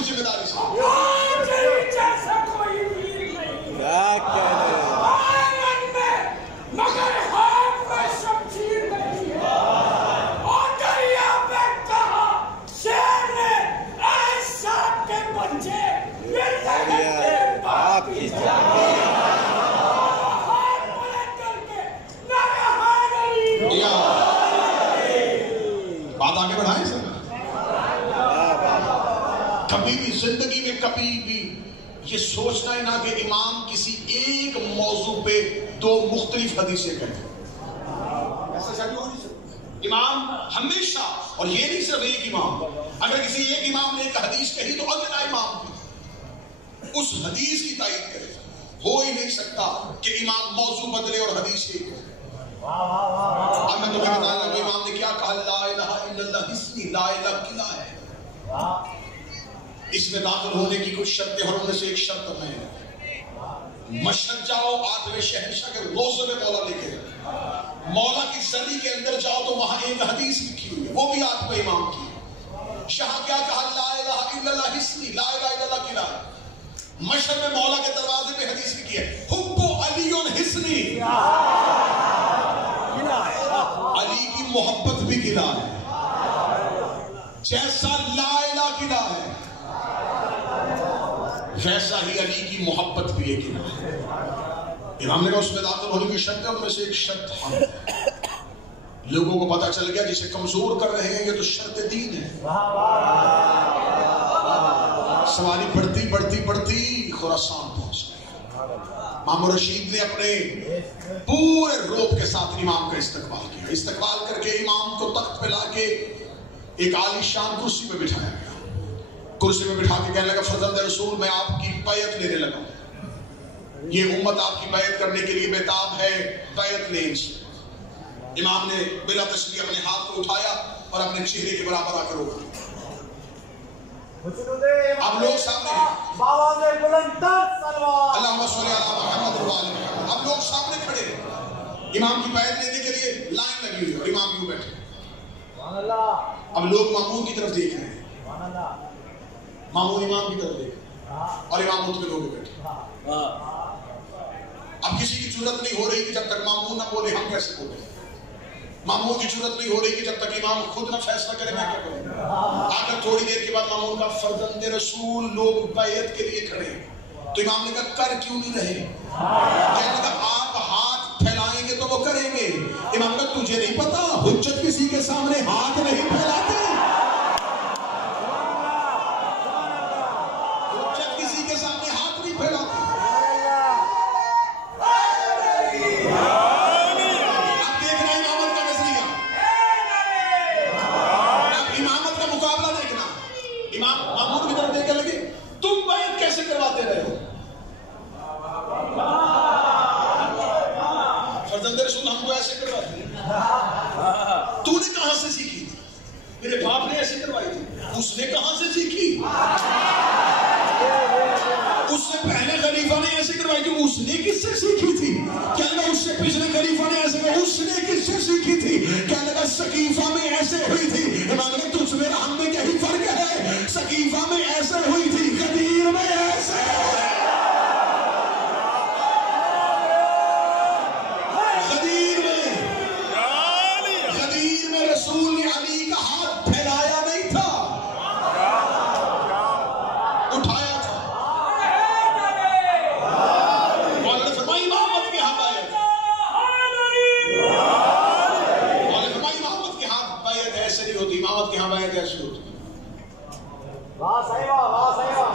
پوری ذمہ داری سے. جیسا کوئی ویر نہیں مگر ہاتھ میں شمشیر نہیں ہے. اور دریا میں کہا شیر نے ایسا کے بچے یہ لگتے باپ کی جانی. ہاتھ بلند کر کے نعرہ حیدری. بات آگے بڑھائیں سر. کبھی بھی زندگی میں کبھی بھی یہ سوچنا ہی نہ کہ امام کسی ایک موضوع پہ دو مختلف حدیثیں کہتے ہیں. ایسا شاید ہو نہیں سکتا. امام ہمیشہ، اور یہ نہیں صرف ایک امام، اگر کسی ایک امام نے ایک حدیث کہی تو اگلا امام بھی اس حدیث کی تائید کرے. ہو ہی نہیں سکتا کہ امام موضوع بدلے اور حدیث ہی کرے. اب میں تمہیں بتاؤں گا امام نے کیا کہا. لا الہ الا اللہ حسنی، لا الہ قلعہ ہے. اس میں داخل ہونے کی کچھ شرطیں اور ان میں سے ایک شرط میں مشرق جاؤ 8ویں شہنشاہ کے روزے میں مولا لکھے. مولا کی زلی کے اندر جاؤ تو وہاں ایک حدیث لکھی ہوئی ہے، وہ بھی 8ویں امام کی. شاہ کیا کہا. لا الہ الا اللہ حسنی، لا الہ الا اللہ قلعہ. مشرق میں مولا کے دروازے پہ حدیث لکھی ہے حب علی حسنی، علی کی محبت بھی قلعہ ہے. جیسا لا الہ قلعہ ہے ویسا ہی علی کی محبت بھی ایک قلعہ ہے. امام نے کہا اس میں داخل ہونے کی شرط ہے، ان میں سے ایک شرط ہم. لوگوں کو پتا چل گیا جسے کمزور کر رہے ہیں یہ تو شرط دین ہے. سواری بڑھتی بڑھتی بڑھتی خراسان پہنچ گئی. مامور رشید نے اپنے پورے روب کے ساتھ امام کا استقبال کیا. استقبال کر کے امام کو تخت پہ لا کے ایک عالی شان کرسی پہ بٹھایا گیا. کرسی پہ بٹھا کے کہنے لگا فرزند رسول میں آپ کی بیعت لینے لگا ہوں. یہ امت آپ کی بیعت کرنے کے لیے بےتاب ہے، بیعت لیں ان سے. امام نے بلا تشریح اپنے ہاتھ کو اٹھایا اور اپنے چہرے کے برابر آ کر روک دیا. اب لوگ سامنے ہیں. اللہم صلی علی محمد و آل محمد. اب لوگ سامنے کھڑے ہیں امام کی بیعت لینے کے لیے لائن لگی ہوئی اور امام یوں بیٹھے. اب لوگ مامون کی طرف دیکھ رہے ہیں. مامون امام کی طرف دیکھ رہے ہیں اور امام مطمئن ہو کے بیٹھے. اب کسی کی ضرورت نہیں ہو رہی کہ جب تک مامون نہ بولے ہم کیسے بولیں. مامون کی ضرورت نہیں ہو رہی کہ جب تک امام خود نہ فیصلہ کرے میں کیا کروں. آخر تھوڑی دیر کے بعد مامون کا فرزند رسول لوگ بیعت کے لیے کھڑے ہیں. تو امام نے کہا کر کیوں نہیں رہے. کہنے لگا آپ ہاتھ پھیلائیں گے تو وہ کریں گے. امام نے کہا تجھے نہیں پتا حجت کسی کے سامنے ہاتھ نہیں پھیلاتے. حجت کسی کے سامنے ہاتھ نہیں پھیلاتے. کرواتے رہے ہو فرزند رسول ہم کو ایسے کرواتے ہیں. تو نے کہاں سے سیکھی تھی؟ میرے باپ نے ایسے کروائی تھی. اس نے کہاں سے سیکھی؟ اس سے پہلے خلیفہ نے ایسے کروائی تھی. اس نے کس سے سیکھی تھی؟ کہنے لگا اس سے پچھلے خلیفہ نے ایسے کروائی. اس نے کس سے سیکھی تھی؟ کہنے لگا سقیفہ میں ایسے ہوئی تھی. امام نے تجھ میں ہم میں کہیں فرق ہے. سقیفہ میں ایسے ہوئی تھی، غدیر میں ایسے. غدیر میں رسول نے علی کا ہاتھ پھیلایا نہیں تھا، اٹھایا تھا. مولا نے فرمائی امامت کے ہاتھ بیعت. مولا نے فرمائی امامت کے ہاتھ بیعت ایسے نہیں ہوتی. امامت کے ہاں بیعت ایسے ہوتی.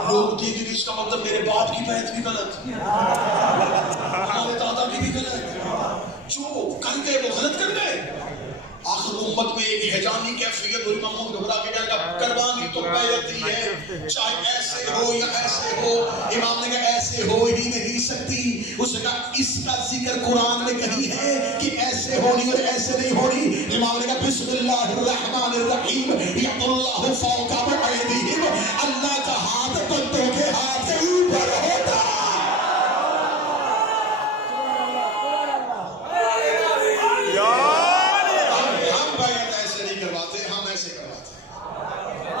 لوگ دیکھیں گے اس کا مطلب میرے باپ کی بیعت بھی غلط، ہمارے دادا کی بھی غلط. جو کر گئے وہ غلط کر گئے. آخر امت میں ایک ہیجانی کیفیت ہوئی. مامون گھبرا کے کہنے لگا قربانی تو بیعت ہی ہے، چاہے ایسے ہو یا ایسے ہو. امام نے کہا ایسے ہو ہی نہیں سکتی. اس نے کہا اس کا ذکر قرآن میں کہیں ہے کہ ایسے ہونی اور ایسے نہیں ہونی. امام نے کہا بسم اللہ الرحمن الرحیم ید اللہ فوق ایدیہم. اللہ کا ہاتھ بندوں کے ہاتھ کے اوپر ہوتا.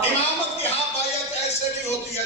امامت کے ہاں بیعت ایسے نہیں ہوتی ہے.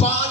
5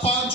5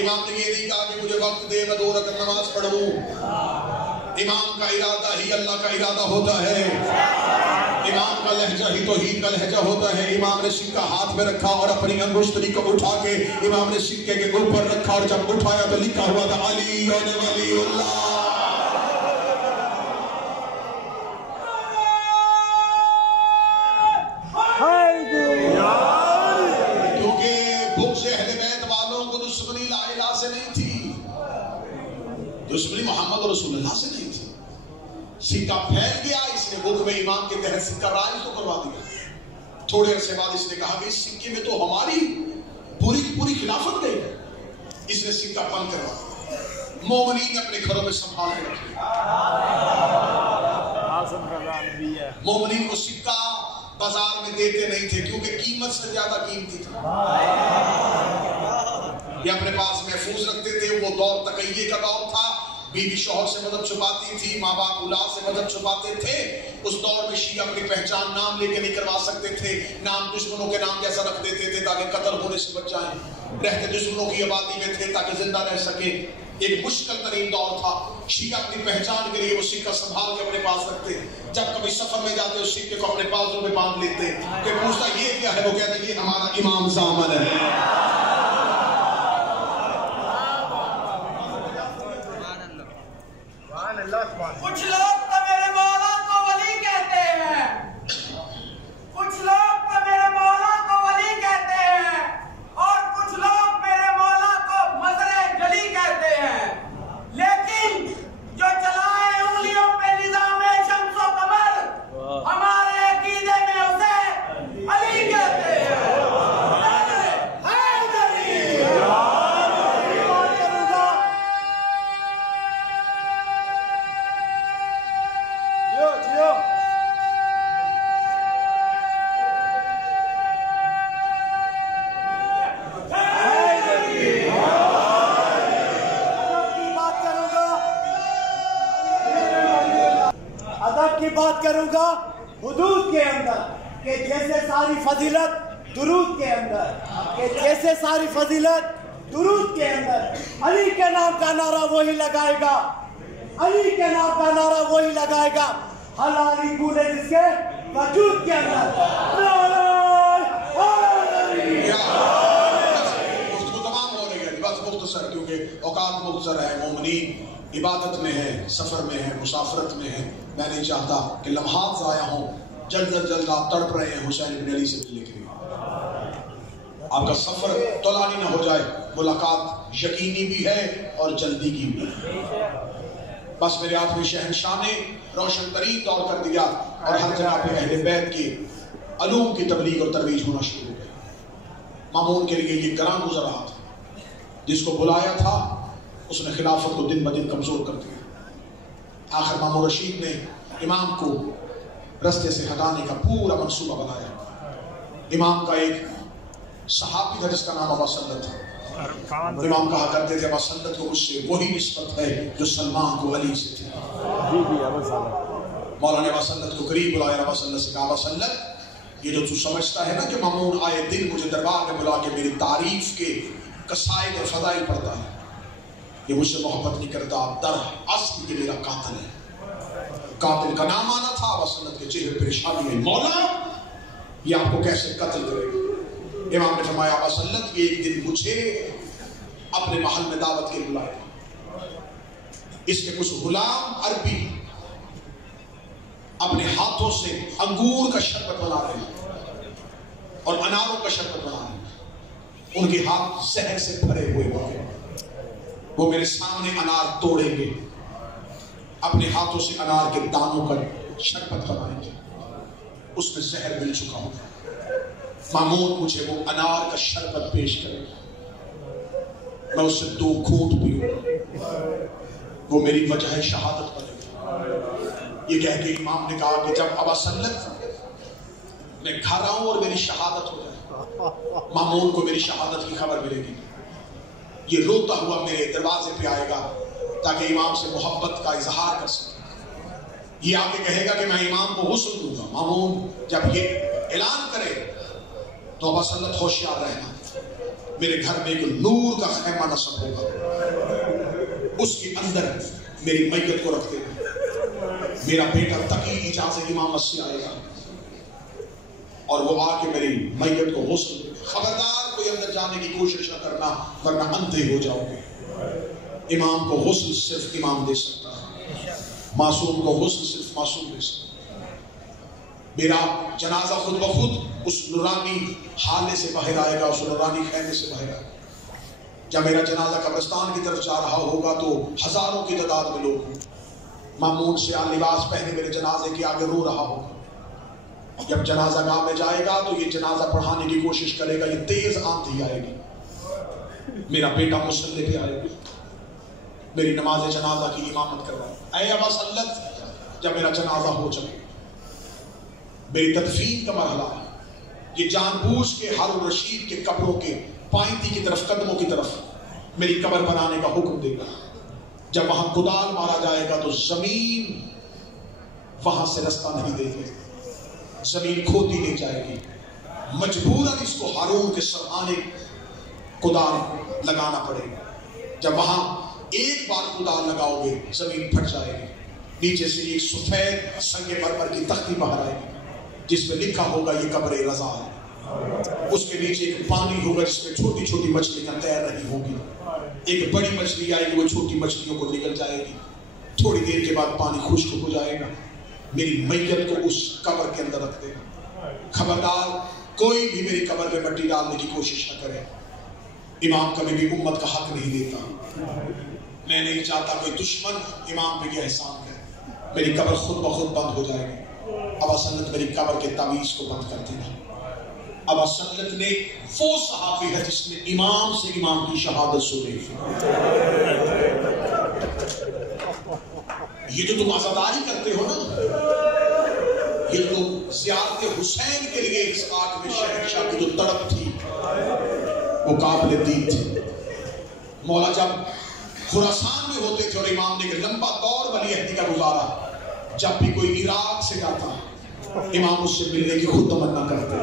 امام نے یہ نہیں کہا کہ مجھے وقت دے میں 2 رکعت نماز پڑھوں. امام کا ارادہ ہی اللہ کا ارادہ ہوتا ہے. امام کا لہجہ ہی توحید کا لہجہ ہوتا ہے. امام نے سکہ ہاتھ میں رکھا اور اپنی انگشتری کو اٹھا کے امام نے سکے کے اوپر رکھا اور جب اٹھایا تو لکھا ہوا تھا علی ولی اللہ. دشمنی لا الہ سے نہیں تھی, دشمنی محمد رسول اللہ سے نہیں تھی. سکہ پھیل گیا, اس نے بک میں امام کے تحت سکہ رائج کو کروا دیا. تھوڑے عرصے بعد اس نے کہا کہ اس سکے میں تو ہماری پوری کی پوری خلافت گئی. اس نے سکہ بند کروا دیا. مومنین اپنے گھروں میں سنبھال کے رکھے. مومنین کو سکہ بازار میں دیتے نہیں تھے کیونکہ قیمت سے زیادہ قیمتی تھا. یہ اپنے پاس محفوظ رکھتے تھے. وہ دور تقیہ کا دور تھا. بیوی شوہر سے مدد چھپاتی تھی, ماں باپ اولاد سے مدد چھپاتے تھے. اس دور میں شیعہ اپنی پہچان نام لے کے نہیں کروا سکتے تھے. نام دشمنوں کے نام جیسا رکھ دیتے تھے تاکہ قتل ہونے سے بچ جائیں. رہتے دشمنوں کی آبادی میں تھے تاکہ زندہ رہ سکے. ایک مشکل ترین دور تھا. شیعہ اپنی پہچان کے لیے وہ سکہ سنبھال کے اپنے پاس رکھتے. جب کبھی سفر میں جاتے اس سکے کو اپنے بازو میں باندھ لیتے کہ پوچھتا یہ کیا ہے, وہ کہتے یہ ہمارا امام زامن ہے. کچھ لوگ تو میرے مولا کو ولی کہتے ہیں, کچھ لوگ تو میرے مولا کو ولی کہتے ہیں, اور کچھ لوگ میرے مولا کو مظہر جلی کہتے ہیں. لیکن جو چلائے انگلیوں پہ نظام شمس و قمر, ہمارے عقیدے میں اسے علی کہتے ہیں. بات کروں گا حدود کے اندر کہ جیسے ساری فضیلت درود کے اندر, کہ جیسے ساری فضیلت درود کے اندر. علی کے نام کا نعرہ وہی لگائے گا, علی کے نام کا نعرہ وہی لگائے گا حلالی بولے جس کے وجود کے اندر. تمام ہو رہی ہے بس مختصر, کیونکہ اوقات مختصر ہے. مومنین عبادت میں ہے, سفر میں ہے, مسافرت میں ہے. میں نہیں چاہتا کہ لمحات ضائع ہوں. جلد آپ تڑپ رہے ہیں حسین بن علی سے ملنے کے لیے. آپ کا سفر طولانی نہ ہو جائے. ملاقات یقینی بھی ہے اور جلدی کی بھی ہے. بس میرے ہاتھ میں شہنشاہ نے روشن ترین دور کر دیا اور ہر جگہ پہ اہل بیت کے علوم کی تبلیغ اور ترویج ہونا شروع ہو گئی. مامون کے لیے یہ گراں گزر رہا تھا. جس کو بلایا تھا اس نے خلافت کو دن بدن کمزور کر دیا. آخر مامون رشید نے امام کو رستے سے ہٹانے کا پورا منصوبہ بنایا. امام کا ایک صحابی تھا جس کا نام ابا سلت تھا. امام کہا کرتے تھے ابا سلت کو مجھ سے وہی نسبت ہے جو سلمان کو علی سے تھی. مولانا ابا سلت کو قریب بلایا. ابا سلت سے کہا ابا سلت یہ جو تو سمجھتا ہے نا کہ مامون آئے دن مجھے دربار میں بلا کے میری تعریف کے قصائد اور فضائل پڑھتا ہے, یہ مجھ سے محبت نہیں کرتا. در اصل یہ میرا قاتل ہے. قاتل کا نام آنا تھا. ابا سلت کے چہرے پریشانی میں مولا یہ آپ کو کیسے قتل کرے گا. امام نے فرمایا ابا سلت یہ ایک دن مجھے اپنے محل میں دعوت کے لیے بلایا. اس کے کچھ غلام عربی اپنے ہاتھوں سے انگور کا شربت بنا رہے ہیں اور اناروں کا شربت بنا رہے ہیں. ان کے ہاتھ زہر سے بھرے ہوئے ہیں. وہ میرے سامنے انار توڑیں گے, اپنے ہاتھوں سے انار کے دانوں کا شربت بنائیں گے. اس میں زہر مل چکا ہوگا. مامون مجھے وہ انار کا شربت پیش کرے گا, میں اس سے 2 گھونٹ پیوں, وہ میری وجہ شہادت بنے گی. یہ کہہ کے امام نے کہا کہ جب ابا سلت میں گھر آؤں اور میری شہادت ہو جائے, مامون کو میری شہادت کی خبر ملے گی. یہ روتا ہوا میرے دروازے پہ آئے گا تاکہ امام سے محبت کا اظہار کر سکے. یہ آ کے کہے گا کہ میں امام کو غسل دوں گا. مامون جب یہ اعلان کرے تو ابا سلت ہوشیار رہنا, میرے گھر میں ایک نور کا خیمہ نصب ہوگا، اس کے اندر میری میت کو رکھتے ہیں، میرا بیٹا تقی اجازت امامت سے آئے گا اور وہ آ کے میری میت کو غسل دے گا۔ خبردار کوئی اندر جانے کی کوشش نہ کرنا ورنہ اندھے ہو جاؤ گے۔ امام کو غسل صرف امام دے سکتا ہے، معصوم کو غسل صرف معصوم دے سکتا ہے۔ میرا جنازہ خود بخود اس نورانی حالے سے باہر آئے گا، اس نورانی خیمے سے باہر آئے گا۔ جب میرا جنازہ قبرستان کی طرف جا رہا ہوگا تو ہزاروں کی تعداد میں لوگ ہوں، معمول سے لباس پہنے میرے جنازے کے آگے رو رہا ہوگا۔ جب جنازہ گاہ میں جائے گا تو یہ جنازہ پڑھانے کی کوشش کرے گا، یہ تیز آندھی آئے گی، میرا بیٹا مصلی پہ آئے گا، میری نماز جنازہ کی امامت کروائے۔ اے ابا سلت، جب میرا جنازہ ہو چکے، میری تدفین کا مرحلہ ہے، یہ جان بوجھ کے ہارون رشید کے قبروں کے پائنتی کی طرف، قدموں کی طرف میری قبر بنانے کا حکم دے گا۔ جب وہاں کدال مارا جائے گا تو زمین وہاں سے رستہ نہیں دے گی، زمین کھودی نہیں جائے گی، مجبوراً اس کو ہارون کے سرحانے کدال لگانا پڑے گا۔ جب وہاں ایک بار کدال لگاؤ گے زمین پھٹ جائے گی، نیچے سے ایک سفید سنگ مرمر کی تختی باہر آئے گی جس میں لکھا ہوگا یہ قبر رضا ہے۔ اس کے نیچے ایک پانی ہوگا جس میں چھوٹی چھوٹی مچھلیاں تیر رہی ہوں گی، ایک بڑی مچھلی آئے گی، وہ چھوٹی مچھلیوں کو نگل جائے گی، تھوڑی دیر کے بعد پانی خشک ہو جائے گا، میری میت کو اس قبر کے اندر رکھ دے گا۔ خبردار کوئی بھی میری قبر پہ مٹی ڈالنے کی کوشش نہ کرے، امام کبھی بھی امت کا حق نہیں دیتا۔ میں نہیں چاہتا کوئی دشمن امام پہ یہ احسان کرے، میری قبر خود بخود بند ہو جائے گی۔ ابا سنت میری قبر کے تعویذ کو بند کر دینا۔ ابا سنت نے وہ صحابی ہے جس نے امام سے امام کی شہادت سنی۔ یہ جو تم عزاداری کرتے ہو نا، یہ تو زیارت حسین کے لیے اس 8ویں شہنشاہ کی جو تڑپ تھی وہ قابل دید تھی۔ مولا جب خراسان میں ہوتے تھے اور امام نے ایک لمبا دور ولی عہدی کا گزارا، جب بھی کوئی عراق سے جاتا امام اس سے ملنے کی خود تمنا کرتے،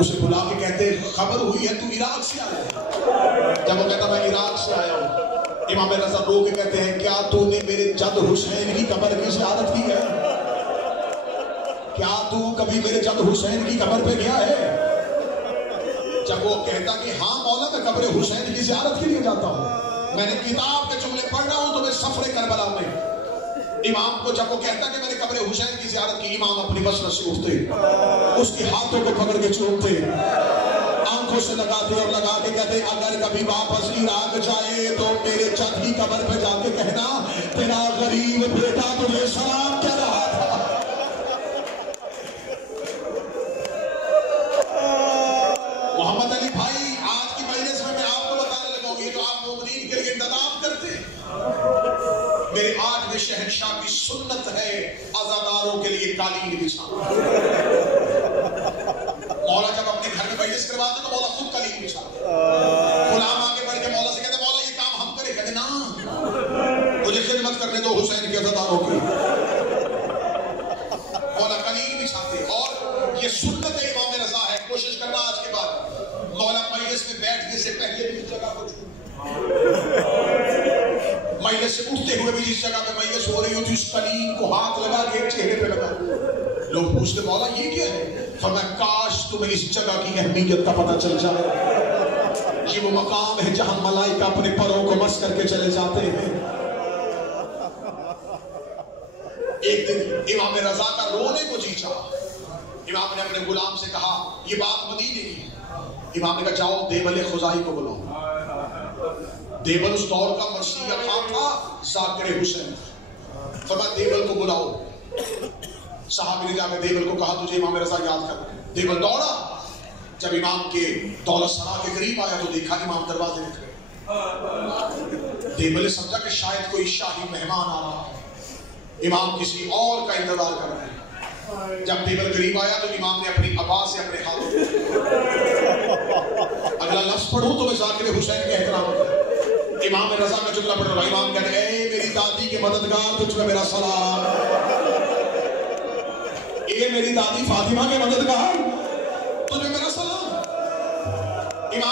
اسے بلا کے کہتے خبر ہوئی ہے تو عراق سے آیا ہے؟ جب وہ کہتا میں عراق سے آیا ہوں، امام رضا رو کے کہتے ہیں کیا تو نے میرے جد حسین کی قبر کی زیارت کی ہے؟ کیا تو کبھی میرے جد حسین کی قبر پہ گیا ہے؟ جب وہ کہتا کہ ہاں مولا میں قبر حسین کی زیارت کے لیے جاتا ہوں، میں نے کتاب کے جملے پڑھ رہا ہوں تو میں سفر کربلا میں امام کو جب وہ کہتا کہ میں نے قبر حسین کی زیارت کی، امام اپنی مسند سے اٹھتے، اس کے ہاتھوں کو پکڑ کے چومتے، آنکھوں سے لگاتے اور لگا کے کہتے اگر کبھی واپس عراق جائے تو میرے جد کی قبر پہ جا کے کہنا تیرا غریب بیٹا تجھے سلام کہہ رہا تھا۔ محمد علی بھائی آج کی مجلس میں آپ کو بتانے لگا ہوں، یہ جو آپ مومنین کے لیے انتظام کرتے ہیں، میرے 8ویں شہنشاہ کی سنت ہے عزاداروں کے لیے قالین بچھانا۔ مولا جب اپنے گھر میں مجلس کرواتے تو مولا خود قالین بچھاتے، غلام آگے بڑھ کے مولا سے کہتے مولا یہ کام ہم کریں، کہتے نا مجھے خدمت کرنے دو حسین کے عزاداروں کی۔ مولا قالین بچھاتے، اور یہ سنت امام رضا ہے۔ کوشش کرنا آج کے بعد مولا مجلس میں بیٹھنے سے پہلے بھی اس جگہ کو چھوڑ، مجلس سے اٹھتے ہوئے بھی جس جگہ پہ مجلس ہو رہی ہوتی اس قالین کو ہاتھ لگا کے چہرے پہ لگا۔ لوگ پوچھتے مولا یہ کیا ہے؟ فرمایا کاش تمہیں اس جگہ کی اہمیت کا پتہ چل جائے، یہ وہ مقام ہے جہاں ملائکہ اپنے پروں کو مس کر کے چلے جاتے ہیں۔ ایک دن امام رضا کا رونے کو جی چاہا، امام نے اپنے غلام سے کہا یہ بات مدینے کی ہے، امام نے کہا جاؤ دیوال خزائی کو بلاؤ۔ دیوال اس دور کا مرثیہ خان تھا، ذاکر حسین، فرمایا دیوال کو بلاؤ۔ صحابی نے جا کے دیوال کو کہا تجھے امام رضا یاد کر۔ دیوال دوڑا، جب امام کے دولت سرا کے قریب آیا تو دیکھا امام دروازے میں کھڑے۔ دیوال نے سمجھا کہ شاید کوئی شاہی مہمان آ رہا ہے، امام کسی اور کا انتظار کر رہے ہیں۔ جب دیوال قریب آیا تو امام نے اپنی ابا سے اپنے ہاتھوں اگلا لفظ پڑھوں تو میں ذاکر حسین کے احترام کروں۔ امام رضا کا جملہ پڑھ رہا، امام کہتے ہیں اے میری دادی کے مددگار تجھ میں میرا سلام، اے میری دادی فاطمہ کے مددگار تجھ میں میرا سلام۔ امام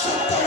70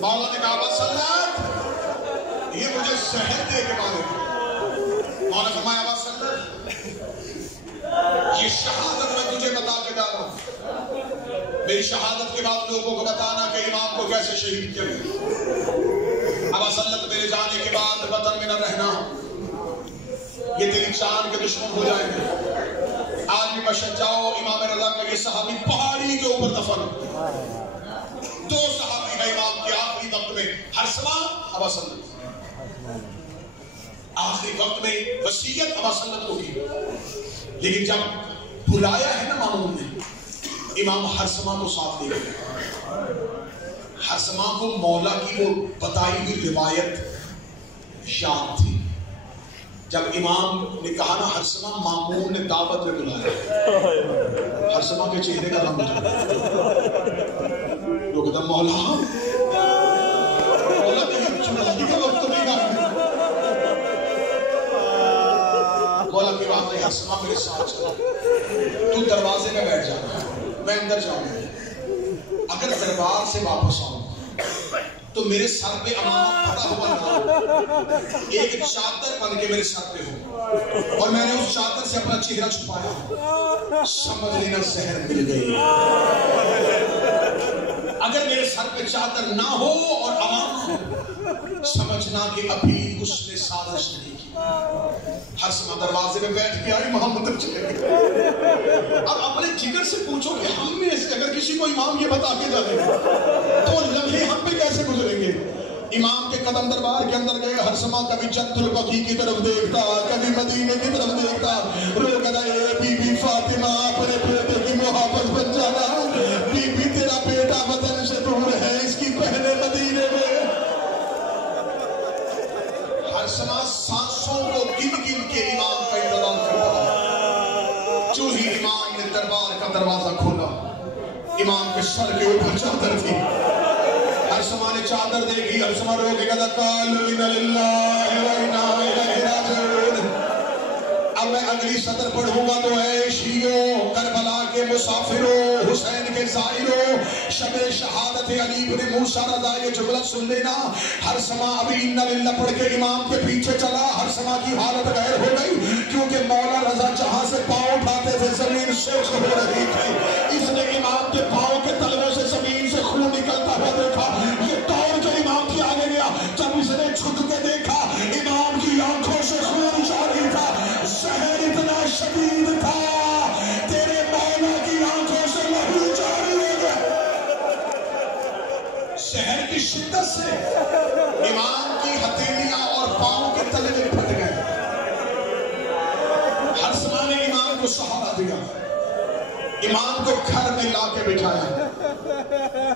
مولا نے کہا وسلت یہ مجھے زہر دے کے مارے. مولا نے فرمایا وسلت یہ شہادت میں تجھے بتا کے ڈالا ہوں. میری شہادت کے بعد لوگوں کو بتانا کہ امام کو کیسے شہید کیا گیا. اب وسلت میرے جانے کے بعد وطن میں نہ رہنا, یہ تیری جان کے دشمن ہو جائیں گے. آج بھی مشہد جاؤ, امام رضا کا یہ صحابی پہاڑی کے اوپر دفن. 2 صحابی ہے امام کے آخری وقت میں, حرسمہ ابا سلت. آخری وقت میں وصیت ابا سلت کو کی, لیکن جب بلایا ہے نا مامون نے, امام حرسمہ کو ساتھ لے گئے. حرسمہ کو مولا کی وہ بتائی ہوئی روایت یاد تھی. جب امام نے کہا نا حرسمہ, مامون نے دعوت میں بلایا. حرسمہ کے چہرے کا رنگ اٹھا, لوگ کہتا مولا کہیں چنائی کا وقت نہیں گا. مولا کی بات نہیں, حرسمہ میرے ساتھ چلا, تو دروازے میں بیٹھ جانا, میں اندر جاؤں گا. اگر دربار سے واپس آؤں تو میرے سر پہ امامہ پڑا ہوا نہ, ایک چادر بن کے میرے سر پہ ہو, اور میں نے اس چادر سے اپنا چہرہ چھپایا. سمجھ لینا زہر مل گئی. اگر میرے سر پہ چادر نہ ہو اور امامہ, سمجھنا کہ ابھی اس نے سازش نہیں کی. حرسمہ دروازے میں بیٹھ کے آئی, محمد چلے گئے. اب اپنے جگر سے پوچھو کہ ہم میں سے اگر کسی کو امام یہ بتا کے جائے تو لمحے ہم پہ کیسے گزریں گے. امام کے قدم دربار کے اندر گئے. حرسمہ کبھی جد البقیع کی طرف دیکھتا, کبھی مدینے کی طرف دیکھتا. رو کہتا اے بی بی فاطمہ اپنے بیٹے کی محافظ بن جانا, بی بی تیرا بیٹا وطن سے دور ہے, اس کی پہلے مدینے میں. حرسمہ سانسوں کو گن گن کے امام کا انتظام کرتا. جو ہی امام نے دربار کا دروازہ کھولا, امام کے سر کے اوپر چادر تھی. حرسمہ نے چادر دیکھی. حرسمہ رو کے کہتا قالوا انا للہ و انا الیہ راجعون. اب میں اگلی سطر پڑھوں گا تو اے شیعوں, کربلا کے مسافروں, حسین کے زائروں, شب شہادت علی بن موسیٰ رضا, یہ جملہ سن لینا. حرسمہ ابھی انا للہ پڑھ کے امام کے پیچھے چلا. حرسمہ کی حالت غیر ہو گئی, کیونکہ مولا رضا جہاں سے پاؤں اٹھاتے تھے زمین سرخ ہو رہی تھی. اس نے امام کے پاؤں کے تلووں سے زمین سے خون نکلتا ہوا دیکھا. یہ دور جو امام کی آگے گیا, جب اس نے جھک کے دیکھا امام کی آنکھوں سے خون جاری تھا. زہر اتنا شدید تھا, تیرے مولا کی آنکھوں سے لہو جاری ہو گیا. زہر کی شدت سے امام کی ہتھیلیاں اور پاؤں کے تلے میں پھٹ گئے. حرسمہ نے امام کو سہارا دیا, امام کو گھر میں لا کے بٹھایا.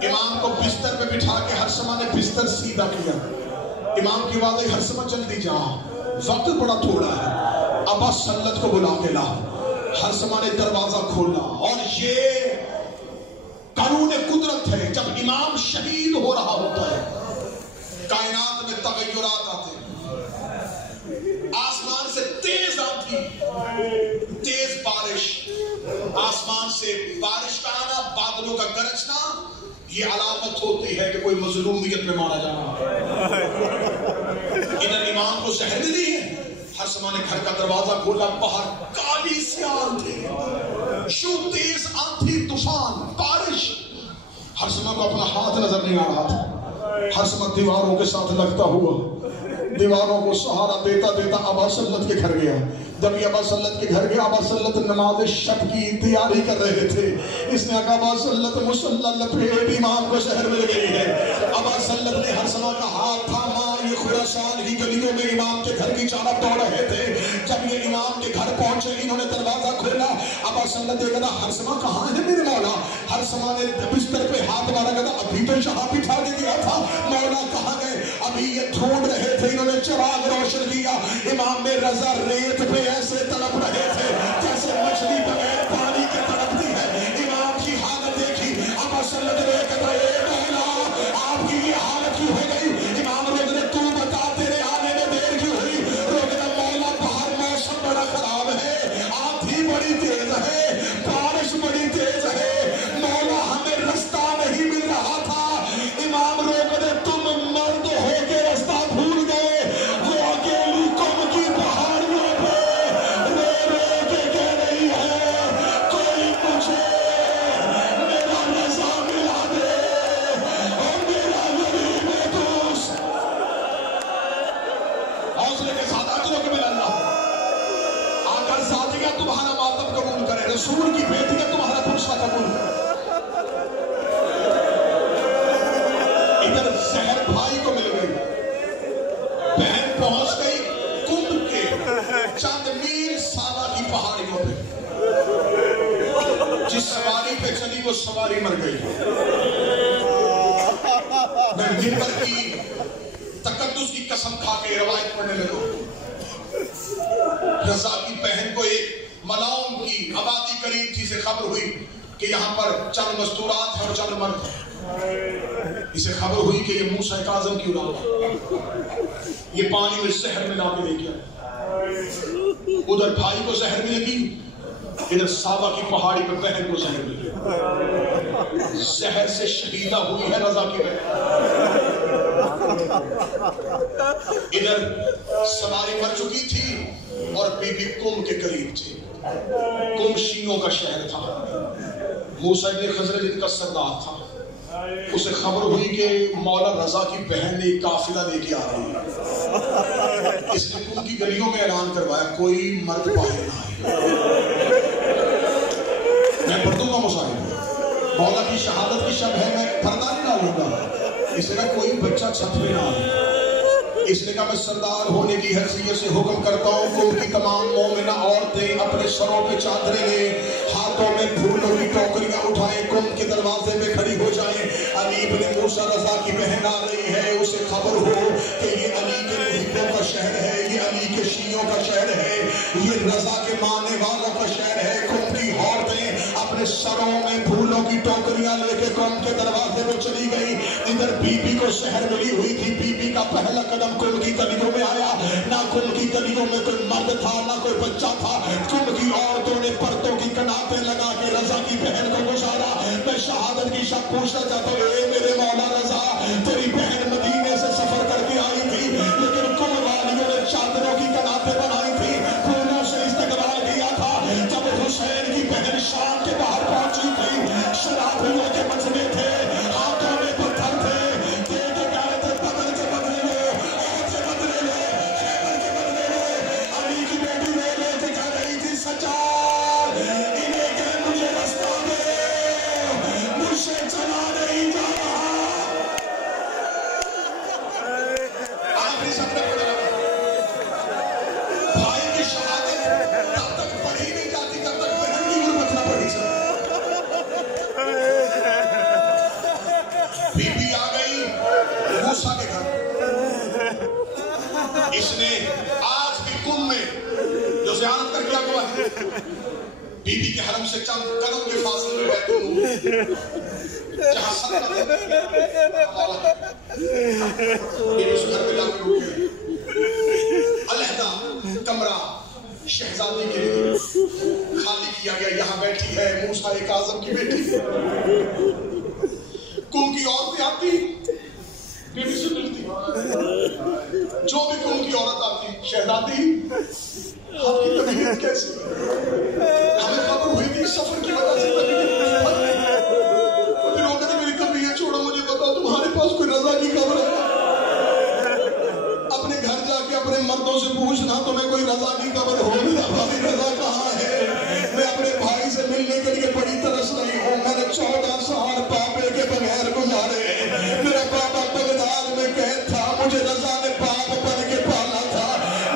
امام کو بستر پہ بٹھا کے حرسمہ نے بستر سیدھا کیا. امام کی بات ہے حرسمہ جلدی جا, وقت بڑا تھوڑا ہے, ابا سلت کو بلا کے لا. حرسمہ نے دروازہ کھولا, اور یہ قانون قدرت ہے. جب امام شہید ہو رہا ہوتا ہے کائنات میں تغیرات آتے ہیں. آسمان سے تیز آندھی, تیز بارش, آسمان سے بارش کا آنا, بادلوں کا گرجنا, یہ علامت ہوتی ہے کہ کوئی مظلومیت میں مارا جانا. ادھر امام کو زہر ملی ہے. حرسمہ نے گھر کا دروازہ کھولا, باہر کالی سیاہ آندھی, شو تیز آندھی, طوفان, بارش. حرسمہ کو اپنا ہاتھ نظر نہیں آ رہا تھا. حرسمہ دیواروں کے ساتھ لگتا ہوا, دیواروں کو سہارا دیتا دیتا ابا سلت کے گھر گیا. جب یہ ابا سلت کے گھر گیا, ابا سلت نماز شب کی تیاری کر رہے تھے. اس نے کہا ابا سلت مصلی لپیٹ, امام کو زہر مل گئی ہے. ابا سلت نے حرسمہ کا ہاتھ تھاما. یہ خراسان کی گلیوں میں امام کے گھر کی جانب دوڑ رہے تھے. جب یہ امام کے گھر پہنچے, انہوں نے دروازہ کھولا. ابا سلت نے کہا حرسمہ کہاں ہے میرے مولا؟ حرسمہ نے بستر پہ ہاتھ مارا, کہا ابھی تو یہاں بٹھا کے دیا تھا, مولا کہاں گئے؟ ابھی یہ ڈھونڈ رہے تھے. انہوں نے چراغ روشن کیا. امام رضا ریت پہ ایسے تڑپ رہے تھے جیسے مچھلی بغیر پانی کے تڑپتی ہے. امام کی حالت دیکھی. ابا سلت نے کہا اے مولا, آپ کی یہ حالت کیوں ہو گئی؟ امام روز نے تو بتا, تیرے آنے میں دیر کیوں ہوئی؟ روز نے مولا باہر موسم بڑا خراب ہے, آندھی بڑی تیز ہے, بارش بڑی تیز ہے, مولا ہمیں رستہ نہیں مل رہا تھا. امام روز نے تو زہر بھائی کو مل گئی، بہن پہنچ گئی کمبھ کے چند میل سالہ کی پہاڑیوں پہ، جس سواری پہ چلی وہ سواری مر گئی۔ میں منبر کی تقدس کی قسم کھا کے روایت پڑھنے لگا، رضا کی بہن کو ایک ملاؤن کی آبادی قریب تھی سے خبر ہوئی کہ یہاں پر چند مستورات ہیں اور چند مرد ہیں۔ اسے خبر ہوئی کہ یہ موسیٰ کاظم کی اولاد ہے، یہ پانی میں زہر ملا کے لے گیا۔ ادھر بھائی کو زہر ملے گی، ادھر صحابہ کی پہاڑی پر بہن کو زہر ملے گی۔ زہر سے شہیدہ ہوئی ہے رضا کی بہن، ادھر سواری مر چکی تھی اور بی بی کم کے قریب تھی۔ کم شیعوں کا شہر تھا، موسیٰ ابن خضرج ان کا سردار تھا۔ اسے خبر ہوئی کہ مولا رضا کی بہن نے ایک قافلہ لے کے آ رہی ہے۔ اس نے کم کی گلیوں میں اعلان کروایا کوئی مرد باہر نہ آئے۔ میں پڑھ دوں گا مصاحب، مولا کی شہادت کی شب ہے، میں پردہ نہیں ڈالوں گا۔ اس نے کہا کوئی بچہ چھت پہ نہ آئے۔ اس نے کہا میں سردار ہونے کی حیثیت سے حکم کرتا ہوں کہ ان کی تمام مومنہ عورتیں اپنے سروں پہ چادریں لیں، ہاتھوں میں پھولوں کی ٹوکریاں اٹھائیں، کم کے دروازے پہ کھڑی ہو جائیں۔ علی بن موسیٰ رضا کی بہن آ رہی ہے، اسے خبر ہو کہ یہ علی کے محبوں کا شہر ہے، یہ علی کے شیعوں کا شہر ہے، یہ رضا کے ماننے والوں کا شہر ہے۔ کم کی عورتیں اپنے سروں میں پھولوں کی ٹوکریاں لے کے کم کے دروازے پہ چلی گئی۔ ادھر بی بی کو زہر ملی ہوئی تھی، بی بی کا پہلا قدم کم کی گلیوں میں آیا، نہ کم کی گلیوں میں کوئی مرد تھا نہ کوئی بچہ تھا۔ کم کی عورتوں نے پردوں کی کناپیں لگا کے رضا کی بہن کو گزارا۔ میں شہادت کی شب پوچھنا چاہتا ہوں، اے میرے مولا رضا، تیری بہن مدینے سے سفر کر کے آئی تھی، لیکن کم والیوں نے چادروں کی کناپیں بنائی تھی، پھولوں سے استقبال کیا تھا۔ جب حسین کی بہن شام کے باہر پہنچی تھی، شرابیوں کے مجمع تھے، ہاتھوں میں پتھر تھے، اس نے آج بھی کم میں جو زیارت کر کے آگوا ہے، بی بی کے حرم سے چند قدم کے فاصلے میں بیٹھ ہوں، جہاں سلطنت بی بی اس گھر میں جا کے رک گئے۔ علیحدہ کمرہ شہزادی کے لیے خالی کیا گیا، یہاں بیٹھی ہے موسیٰ کاظم کی بیٹی۔ کم کی عورتیں آتی، بی بی سے ملتی، جو بھی کم کی عورت آتی، شہزادی آپ کی طبیعت کیسی ہے؟ ہمیں خبر ہوئی تھی سفر کی وجہ سے پھر وہ کہتے میری طبیعت چھوڑو، مجھے بتاؤ تمہارے پاس کوئی رضا کی خبر ہے؟ اپنے گھر جا کے اپنے مردوں سے پوچھنا تمہیں کوئی رضا کی خبر ہو، میرا بھائی رضا کہاں ہے؟ میں اپنے بھائی سے ملنے کے لیے بڑی ترس رہی ہوں، میں نے 14 سال پاپے کے بغیر گزارے، میرا پاپا بغداد میں قید تھا، مجھے رضا نے باپ بن کے پالا تھا،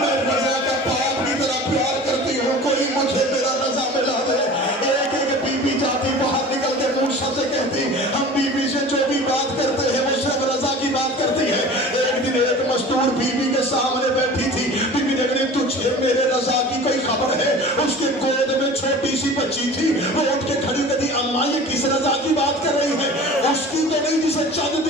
میں رضا کا باپ کی طرح پیار کرتی ہوں، کوئی مجھے میرا رضا ملا دے۔ ایک ایک بی بی جاتی باہر نکل کے موسیٰ سے کہتی، ہم بی بی سے جو بھی بات کرتے ہیں وہ سب رضا کی بات کرتی ہے۔ ایک دن ایک مستور بی بی کے سامنے بیٹھی تھی، بی بی نے کہا تجھے میرے رضا کی کوئی خبر ہے؟ اس کے گود میں چھوٹی سی بچی تھی، وہ اٹھ کے کھڑی کہتی اماں یہ کس رضا کی بات کر رہی ہے؟ اس کی تو نہیں جسے چند